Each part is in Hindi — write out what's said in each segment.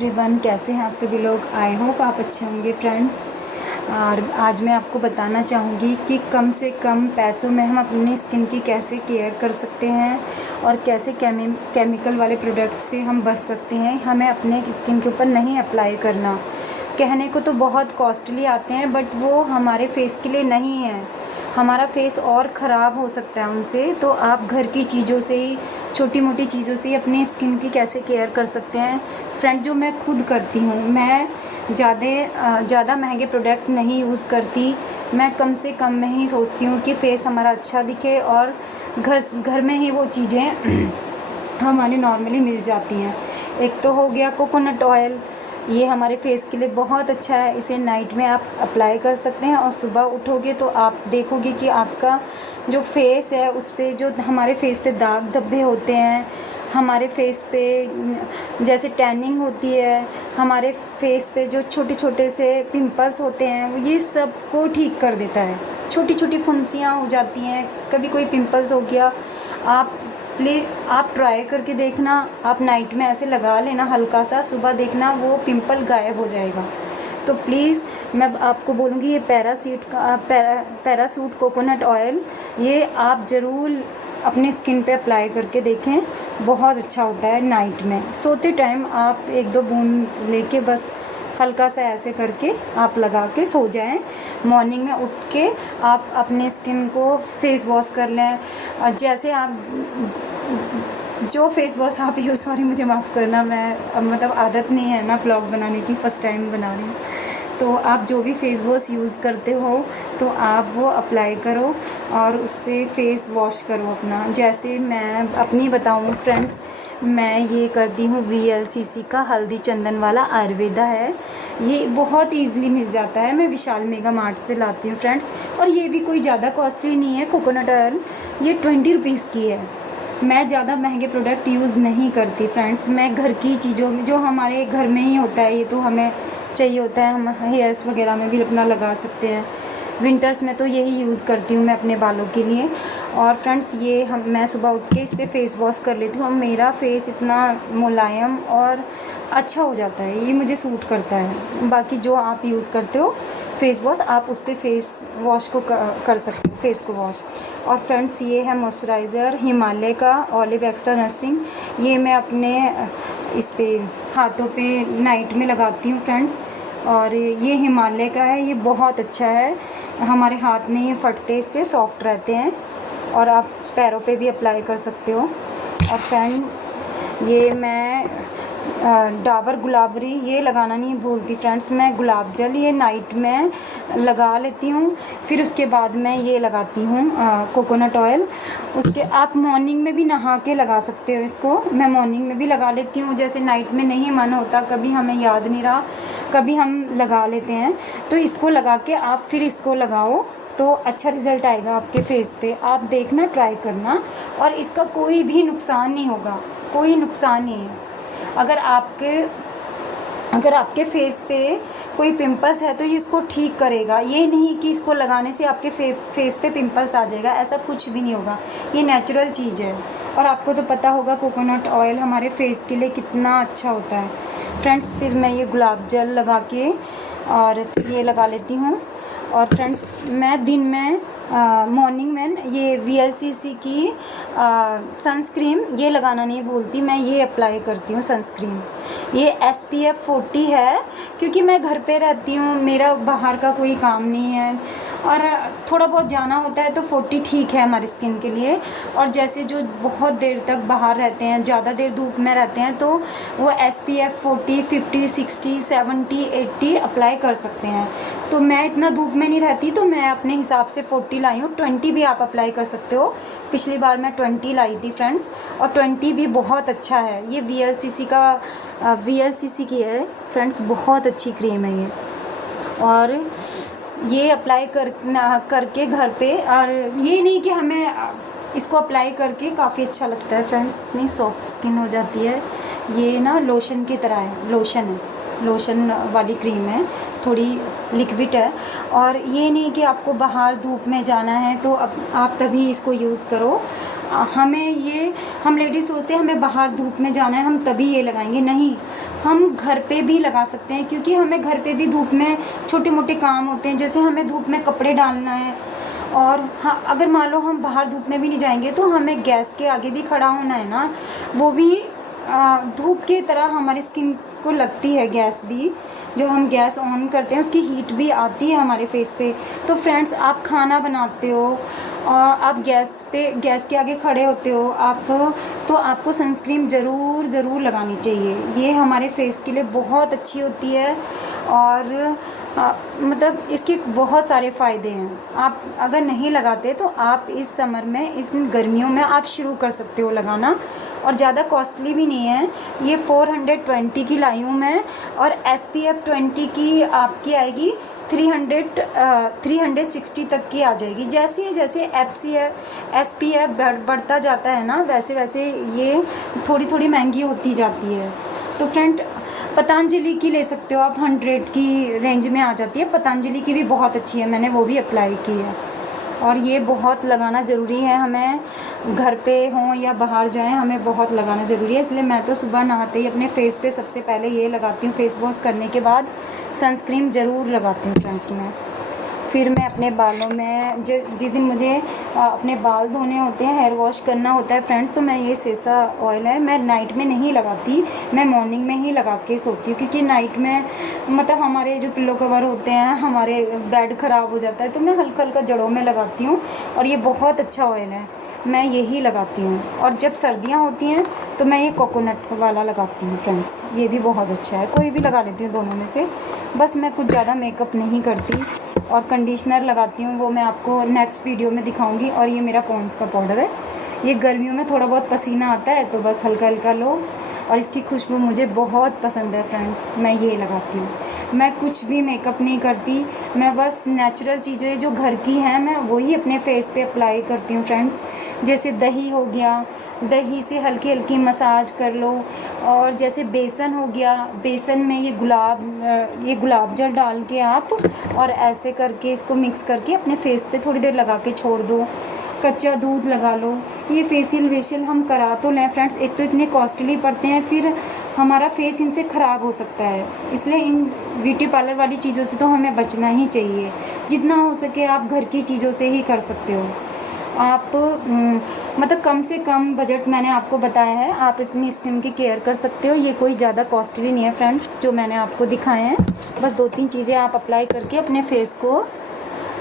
एवरीवन, कैसे हैं आप सभी लोग। आई होप आप अच्छे होंगे फ्रेंड्स। और आज मैं आपको बताना चाहूँगी कि कम से कम पैसों में हम अपनी स्किन की कैसे केयर कर सकते हैं और कैसे केमिकल वाले प्रोडक्ट से हम बच सकते हैं। हमें अपने स्किन के ऊपर नहीं अप्लाई करना। कहने को तो बहुत कॉस्टली आते हैं, बट वो हमारे फेस के लिए नहीं है। हमारा फेस और ख़राब हो सकता है उनसे। तो आप घर की चीज़ों से ही, छोटी मोटी चीज़ों से ही अपनी स्किन की कैसे केयर कर सकते हैं फ्रेंड, जो मैं खुद करती हूँ। मैं ज़्यादा महंगे प्रोडक्ट नहीं यूज़ करती। मैं कम से कम में ही सोचती हूँ कि फेस हमारा अच्छा दिखे, और घर में ही वो चीज़ें हमारे नॉर्मली मिल जाती हैं। एक तो हो गया कोकोनट ऑयल। ये हमारे फेस के लिए बहुत अच्छा है। इसे नाइट में आप अप्लाई कर सकते हैं और सुबह उठोगे तो आप देखोगे कि आपका जो फेस है उस पे, जो हमारे फेस पे दाग धब्बे होते हैं, हमारे फेस पे जैसे टैनिंग होती है, हमारे फेस पे जो छोटे छोटे से पिंपल्स होते हैं, ये सब को ठीक कर देता है। छोटी छोटी फुंसियाँ हो जाती हैं, कभी कोई पिंपल्स हो गया, प्लीज़ आप ट्राई करके देखना। आप नाइट में ऐसे लगा लेना हल्का सा, सुबह देखना वो पिंपल गायब हो जाएगा। तो प्लीज़ मैं आपको बोलूँगी, ये पैरासूट कोकोनट ऑयल, ये आप ज़रूर अपनी स्किन पे अप्लाई करके देखें। बहुत अच्छा होता है। नाइट में सोते टाइम आप 1-2 बूंद लेके बस हल्का सा ऐसे करके आप लगा के सो जाएं। मॉर्निंग में उठ के आप अपने स्किन को फेस वॉश कर लें। और जैसे आप जो फेस वॉश आप यूज़, सॉरी मुझे माफ़ करना, मैं मतलब आदत नहीं है ना ब्लॉग बनाने की, फ़र्स्ट टाइम बना रही हूँ। तो आप जो भी फेस वॉश यूज़ करते हो तो आप वो अप्लाई करो और उससे फेस वॉश करो अपना। जैसे मैं अपनी बताऊँ फ्रेंड्स, मैं ये करती हूँ VLCC का हल्दी चंदन वाला आयुर्वेदा है। ये बहुत ईज़िली मिल जाता है। मैं विशाल मेगा मार्ट से लाती हूँ फ्रेंड्स, और ये भी कोई ज़्यादा कॉस्टली नहीं है। कोकोनट ऑयल ये 20 रुपीज़ की है। मैं ज़्यादा महंगे प्रोडक्ट यूज़ नहीं करती फ्रेंड्स। मैं घर की चीज़ों में, जो हमारे घर में ही होता है, ये तो हमें चाहिए होता है, हम हेयर्स वगैरह में भी अपना लगा सकते हैं। विंटर्स में तो यही यूज़ करती हूँ मैं अपने बालों के लिए। और फ्रेंड्स ये मैं सुबह उठ के इससे फ़ेस वॉश कर लेती हूँ, और मेरा फेस इतना मुलायम और अच्छा हो जाता है। ये मुझे सूट करता है। बाकी जो आप यूज़ करते हो फेस वॉश, आप उससे फेस वॉश को कर सकते हो, फेस को वॉश। और फ्रेंड्स ये है मॉइस्चराइज़र हिमालय का ऑलिव एक्स्ट्रा नर्सिंग। ये मैं अपने इस पे हाथों पे नाइट में लगाती हूँ फ्रेंड्स। और ये हिमालय का है, ये बहुत अच्छा है। हमारे हाथ नहीं फटते, इससे सॉफ्ट रहते हैं। और आप पैरों पे भी अप्लाई कर सकते हो। और फ्रेंड ये मैं डाबर गुलाबरी ये लगाना नहीं भूलती फ्रेंड्स। मैं गुलाब जल ये नाइट में लगा लेती हूँ, फिर उसके बाद मैं ये लगाती हूँ कोकोनट ऑयल। उसके आप मॉर्निंग में भी नहा के लगा सकते हो इसको। मैं मॉर्निंग में भी लगा लेती हूँ, जैसे नाइट में नहीं मन होता, कभी हमें याद नहीं रहा, कभी हम लगा लेते हैं, तो इसको लगा के आप फिर इसको लगाओ तो अच्छा रिज़ल्ट आएगा आपके फेस पे। आप देखना, ट्राई करना। और इसका कोई भी नुकसान नहीं होगा, कोई नुकसान नहीं है। अगर आपके फेस पे कोई पिंपल्स है तो ये इसको ठीक करेगा। ये नहीं कि इसको लगाने से आपके फेस पे पिंपल्स आ जाएगा, ऐसा कुछ भी नहीं होगा। ये नेचुरल चीज़ है। और आपको तो पता होगा कोकोनट ऑयल हमारे फेस के लिए कितना अच्छा होता है फ्रेंड्स। फिर मैं ये गुलाब जल लगा के और फिर ये लगा लेती हूँ। और फ्रेंड्स मैं दिन में मॉर्निंग में ये VLCC की सनस्क्रीन ये लगाना नहीं भूलती। मैं ये अप्लाई करती हूँ सनस्क्रीन। ये SPF 40 है, क्योंकि मैं घर पे रहती हूँ, मेरा बाहर का कोई काम नहीं है, और थोड़ा बहुत जाना होता है तो 40 ठीक है हमारी स्किन के लिए। और जैसे जो बहुत देर तक बाहर रहते हैं, ज़्यादा देर धूप में रहते हैं, तो वो SPF 40, 50, 60, 70, 80 अप्लाई कर सकते हैं। तो मैं इतना धूप में नहीं रहती, तो मैं अपने हिसाब से 40 लाई हूँ। 20 भी आप अप्लाई कर सकते हो। पिछली बार मैं 20 लाई थी फ्रेंड्स, और 20 भी बहुत अच्छा है। ये VLCC की है फ्रेंड्स, बहुत अच्छी क्रीम है ये। और ये अप्लाई करके घर पे, और ये नहीं कि हमें इसको अप्लाई करके काफ़ी अच्छा लगता है फ्रेंड्स, इतनी सॉफ्ट स्किन हो जाती है। ये ना लोशन की तरह है, लोशन है, लोशन वाली क्रीम है, थोड़ी लिक्विड है। और ये नहीं कि आपको बाहर धूप में जाना है तो आप तभी इसको यूज़ करो। हम लेडीज़ सोचते हैं हमें बाहर धूप में जाना है हम तभी ये लगाएंगे, नहीं, हम घर पे भी लगा सकते हैं, क्योंकि हमें घर पे भी धूप में छोटे मोटे काम होते हैं, जैसे हमें धूप में कपड़े डालना है, और हाँ, अगर मान लो हम बाहर धूप में भी नहीं जाएंगे तो हमें गैस के आगे भी खड़ा होना है ना, वो भी धूप की तरह हमारी स्किन को लगती है गैस भी, जो हम गैस ऑन करते हैं उसकी हीट भी आती है हमारे फेस पे। तो फ्रेंड्स, आप खाना बनाते हो और आप गैस के आगे खड़े होते हो आप, तो आपको सनस्क्रीन ज़रूर लगानी चाहिए। ये हमारे फेस के लिए बहुत अच्छी होती है, और मतलब इसके बहुत सारे फ़ायदे हैं। आप अगर नहीं लगाते तो आप इस समर में, इस गर्मियों में आप शुरू कर सकते हो लगाना, और ज़्यादा कॉस्टली भी नहीं है। ये 420 की लाई हूँ मैं, और SPF 20 की आपकी आएगी 360 तक की आ जाएगी। जैसे SPF बढ़ता जाता है ना, वैसे वैसे ये थोड़ी महंगी होती जाती है। तो फ्रेंड, पतंजलि की ले सकते हो आप, 100 की रेंज में आ जाती है। पतंजलि की भी बहुत अच्छी है, मैंने वो भी अप्लाई की है। और ये बहुत लगाना ज़रूरी है, हमें घर पे हों या बाहर जाएं, हमें बहुत लगाना ज़रूरी है। इसलिए मैं तो सुबह नहाते ही अपने फेस पे सबसे पहले ये लगाती हूँ, फेस वॉश करने के बाद सनस्क्रीन ज़रूर लगाती हूँ फ्रेंड्स मैं। फिर मैं अपने बालों में जिस दिन मुझे अपने बाल धोने होते हैं, हेयर वॉश करना होता है फ्रेंड्स, तो मैं ये सेसा ऑयल है, मैं नाइट में नहीं लगाती, मैं मॉर्निंग में ही लगा के सोती हूँ, क्योंकि नाइट में मतलब हमारे जो पिल्लो कवर होते हैं, हमारे बेड ख़राब हो जाता है, तो मैं हल्का हल्का जड़ों में लगाती हूँ। और ये बहुत अच्छा ऑयल है, मैं यही लगाती हूँ। और जब सर्दियाँ होती हैं तो मैं ये कोकोनट वाला लगाती हूँ फ्रेंड्स, ये भी बहुत अच्छा है, कोई भी लगा लेती हूँ दोनों में से। बस मैं कुछ ज़्यादा मेकअप नहीं करती, और कंडीशनर लगाती हूँ, वो मैं आपको नेक्स्ट वीडियो में दिखाऊंगी। और ये मेरा पॉन्ड्स का पाउडर है, ये गर्मियों में थोड़ा बहुत पसीना आता है तो बस हल्का हल्का लो, और इसकी खुशबू मुझे बहुत पसंद है फ्रेंड्स, मैं ये लगाती हूँ। मैं कुछ भी मेकअप नहीं करती, मैं बस नेचुरल चीज़ें जो घर की हैं मैं वही अपने फेस पे अप्लाई करती हूँ फ्रेंड्स। जैसे दही हो गया, दही से हल्की हल्की मसाज कर लो, और जैसे बेसन हो गया, बेसन में ये गुलाब जल डाल के आप, और ऐसे करके इसको मिक्स करके अपने फेस पे थोड़ी देर लगा के छोड़ दो। कच्चा दूध लगा लो। ये फेशियल हम करा तो लें फ्रेंड्स, एक तो इतने कॉस्टली पड़ते हैं, फिर हमारा फेस इनसे ख़राब हो सकता है, इसलिए इन ब्यूटी पार्लर वाली चीज़ों से तो हमें बचना ही चाहिए। जितना हो सके आप घर की चीज़ों से ही कर सकते हो। आप मतलब कम से कम बजट मैंने आपको बताया है, आप अपनी स्किन की केयर कर सकते हो। ये कोई ज़्यादा कॉस्टली नहीं है फ्रेंड्स, जो मैंने आपको दिखाए हैं। बस 2-3 चीज़ें आप अप्लाई करके अपने फेस को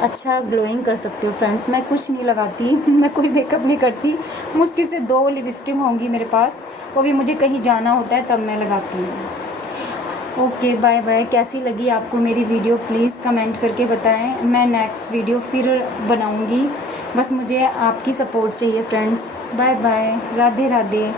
अच्छा ग्लोइंग कर सकते हो फ्रेंड्स। मैं कुछ नहीं लगाती मैं कोई मेकअप नहीं करती, मुश्किल से 2 लिपस्टिक होंगी मेरे पास, वो भी मुझे कहीं जाना होता है तब मैं लगाती हूँ। Okay, bye bye. कैसी लगी आपको मेरी वीडियो प्लीज़ कमेंट करके बताएं। मैं नेक्स्ट वीडियो फिर बनाऊँगी, बस मुझे आपकी सपोर्ट चाहिए friends. Bye bye, Radhe Radhe.